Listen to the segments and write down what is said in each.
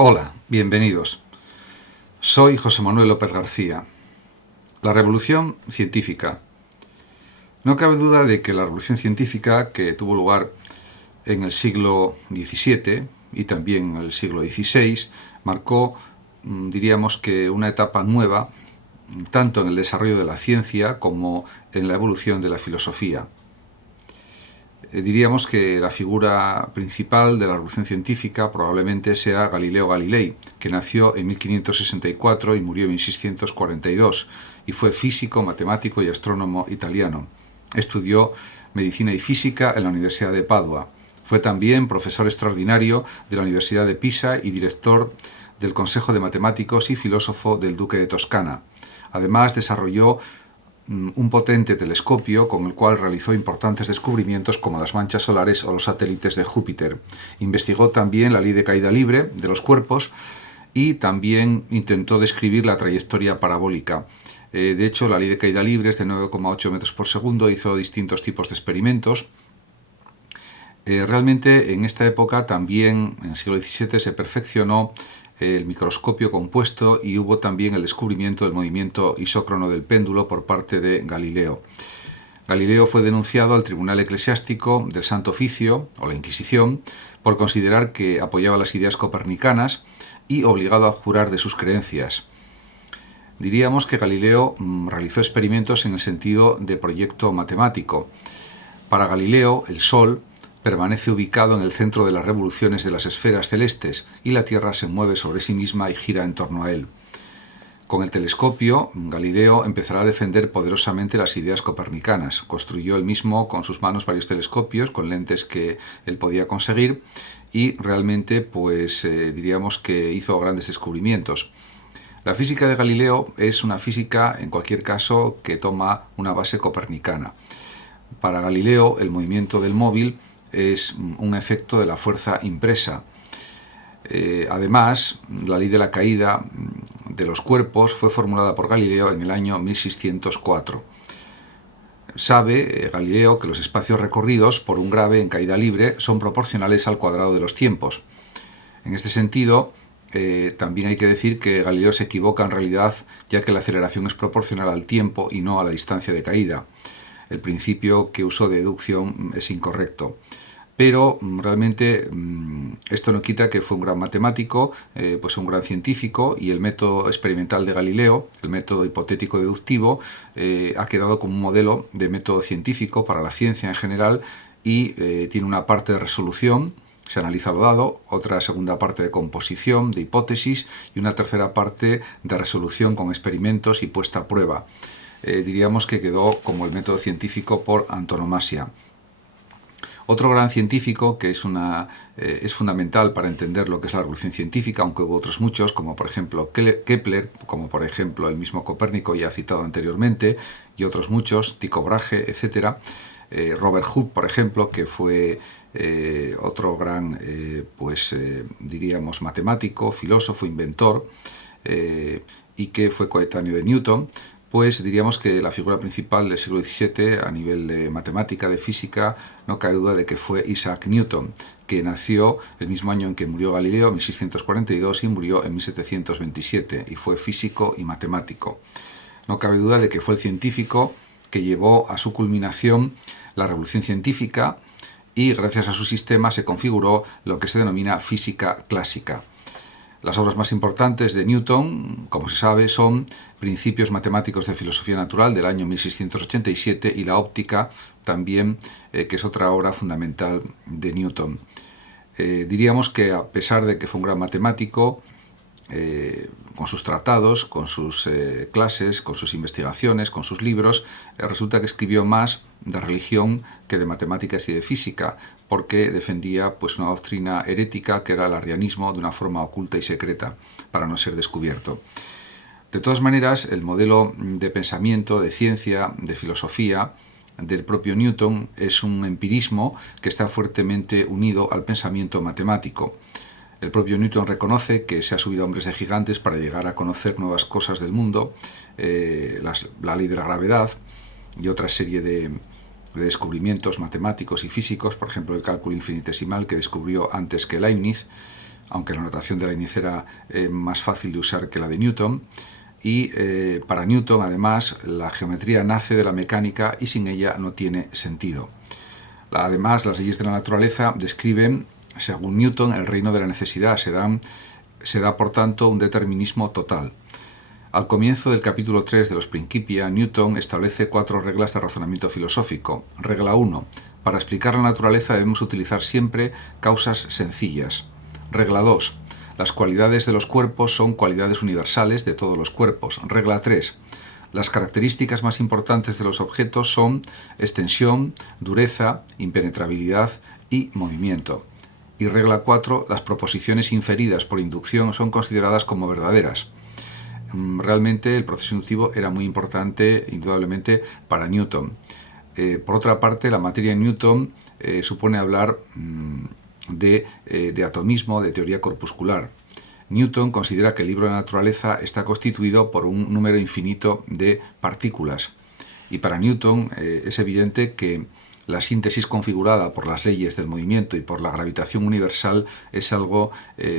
Hola, bienvenidos. Soy José Manuel López García. La revolución científica. No cabe duda de que la revolución científica, que tuvo lugar en el siglo XVII y también en el siglo XVI, marcó, diríamos que una etapa nueva, tanto en el desarrollo de la ciencia como en la evolución de la filosofía. Diríamos que la figura principal de la revolución científica probablemente sea Galileo Galilei, que nació en 1564 y murió en 1642, y fue físico, matemático y astrónomo italiano. Estudió medicina y física en la Universidad de Padua. Fue también profesor extraordinario de la Universidad de Pisa y director del Consejo de Matemáticos y filósofo del Duque de Toscana. Además, desarrolló un potente telescopio con el cual realizó importantes descubrimientos como las manchas solares o los satélites de Júpiter. Investigó también la ley de caída libre de los cuerpos y también intentó describir la trayectoria parabólica. De hecho, la ley de caída libre es de 9,8 metros por segundo, hizo distintos tipos de experimentos. Realmente en esta época también, en el siglo XVII, se perfeccionó el microscopio compuesto y hubo también el descubrimiento del movimiento isócrono del péndulo por parte de Galileo. Galileo fue denunciado al Tribunal Eclesiástico del Santo Oficio, o la Inquisición, por considerar que apoyaba las ideas copernicanas y obligado a jurar de sus creencias. Diríamos que Galileo realizó experimentos en el sentido de proyecto matemático. Para Galileo, el Sol permanece ubicado en el centro de las revoluciones de las esferas celestes y la Tierra se mueve sobre sí misma y gira en torno a él. Con el telescopio, Galileo empezará a defender poderosamente las ideas copernicanas. Construyó él mismo con sus manos varios telescopios con lentes que él podía conseguir y realmente diríamos que hizo grandes descubrimientos. La física de Galileo es una física, en cualquier caso, que toma una base copernicana. Para Galileo, el movimiento del móvil es un efecto de la fuerza impresa. Además, la ley de la caída de los cuerpos fue formulada por Galileo en el año 1604. Sabe Galileo que los espacios recorridos por un grave en caída libre son proporcionales al cuadrado de los tiempos. En este sentido, también hay que decir que Galileo se equivoca en realidad, ya que la aceleración es proporcional al tiempo y no a la distancia de caída. El principio que usó de deducción es incorrecto. Pero realmente esto no quita que fue un gran matemático, un gran científico, y el método experimental de Galileo, el método hipotético deductivo, ha quedado como un modelo de método científico para la ciencia en general y tiene una parte de resolución, se analiza lo dado, otra segunda parte de composición, de hipótesis y una tercera parte de resolución con experimentos y puesta a prueba. Diríamos que quedó como el método científico por antonomasia. Otro gran científico que es fundamental para entender lo que es la revolución científica, aunque hubo otros muchos, como por ejemplo Kepler, como por ejemplo el mismo Copérnico ya citado anteriormente, y otros muchos, Tycho Brahe, etc. Robert Hooke, por ejemplo, que fue otro gran, diríamos, matemático, filósofo, inventor, y que fue coetáneo de Newton. Pues diríamos que la figura principal del siglo XVII a nivel de matemática, de física, no cabe duda de que fue Isaac Newton, que nació el mismo año en que murió Galileo, en 1642, y murió en 1727, y fue físico y matemático. No cabe duda de que fue el científico que llevó a su culminación la revolución científica y gracias a su sistema se configuró lo que se denomina física clásica. Las obras más importantes de Newton, como se sabe, son Principios matemáticos de filosofía natural del año 1687 y La óptica también, que es otra obra fundamental de Newton. Diríamos que a pesar de que fue un gran matemático, con sus tratados, con sus clases, con sus investigaciones, con sus libros, resulta que escribió más de religión que de matemáticas y de física, porque defendía una doctrina herética que era el arrianismo de una forma oculta y secreta, para no ser descubierto. De todas maneras, el modelo de pensamiento, de ciencia, de filosofía del propio Newton es un empirismo que está fuertemente unido al pensamiento matemático. El propio Newton reconoce que se ha subido a hombres de gigantes para llegar a conocer nuevas cosas del mundo, la ley de la gravedad y otra serie de descubrimientos matemáticos y físicos, por ejemplo el cálculo infinitesimal que descubrió antes que Leibniz, aunque la notación de Leibniz era más fácil de usar que la de Newton. Y para Newton, además, la geometría nace de la mecánica y sin ella no tiene sentido. Además, las leyes de la naturaleza describen, según Newton, el reino de la necesidad. Se da, por tanto, un determinismo total. Al comienzo del capítulo 3 de los Principia, Newton establece 4 reglas de razonamiento filosófico. Regla 1. Para explicar la naturaleza debemos utilizar siempre causas sencillas. Regla 2. Las cualidades de los cuerpos son cualidades universales de todos los cuerpos. Regla 3. Las características más importantes de los objetos son extensión, dureza, impenetrabilidad y movimiento. Y regla 4. Las proposiciones inferidas por inducción son consideradas como verdaderas. Realmente el proceso inductivo era muy importante, indudablemente, para Newton. Por otra parte, la materia en Newton supone hablar de atomismo, de teoría corpuscular. Newton considera que el libro de la naturaleza está constituido por un número infinito de partículas. Y para Newton es evidente que la síntesis configurada por las leyes del movimiento y por la gravitación universal es algo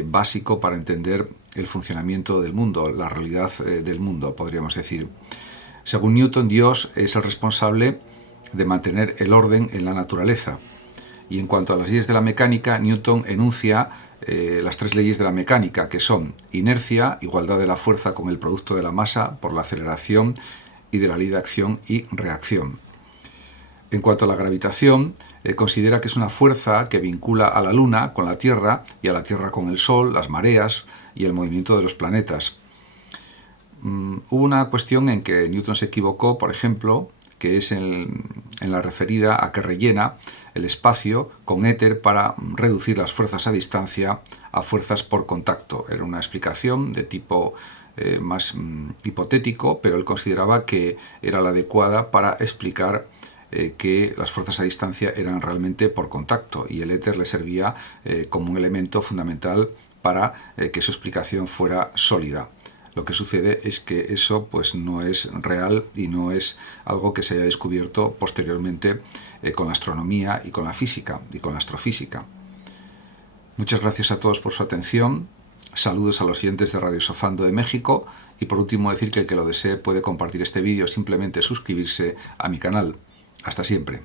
básico para entender el funcionamiento del mundo, la realidad del mundo, podríamos decir. Según Newton, Dios es el responsable de mantener el orden en la naturaleza. Y en cuanto a las leyes de la mecánica, Newton enuncia las 3 leyes de la mecánica, que son inercia, igualdad de la fuerza con el producto de la masa por la aceleración, y de la ley de acción y reacción. En cuanto a la gravitación, considera que es una fuerza que vincula a la Luna con la Tierra y a la Tierra con el Sol, las mareas y el movimiento de los planetas. Hubo una cuestión en que Newton se equivocó, por ejemplo, que es en la referida a que rellena el espacio con éter para reducir las fuerzas a distancia a fuerzas por contacto. Era una explicación de tipo más hipotético, pero él consideraba que era la adecuada para explicar que las fuerzas a distancia eran realmente por contacto, y el éter le servía como un elemento fundamental para que su explicación fuera sólida. Lo que sucede es que eso pues no es real y no es algo que se haya descubierto posteriormente con la astronomía y con la física y con la astrofísica. Muchas gracias a todos por su atención. Saludos a los oyentes de Radio Sofando de México, y por último decir que el que lo desee puede compartir este vídeo o simplemente suscribirse a mi canal. Hasta siempre.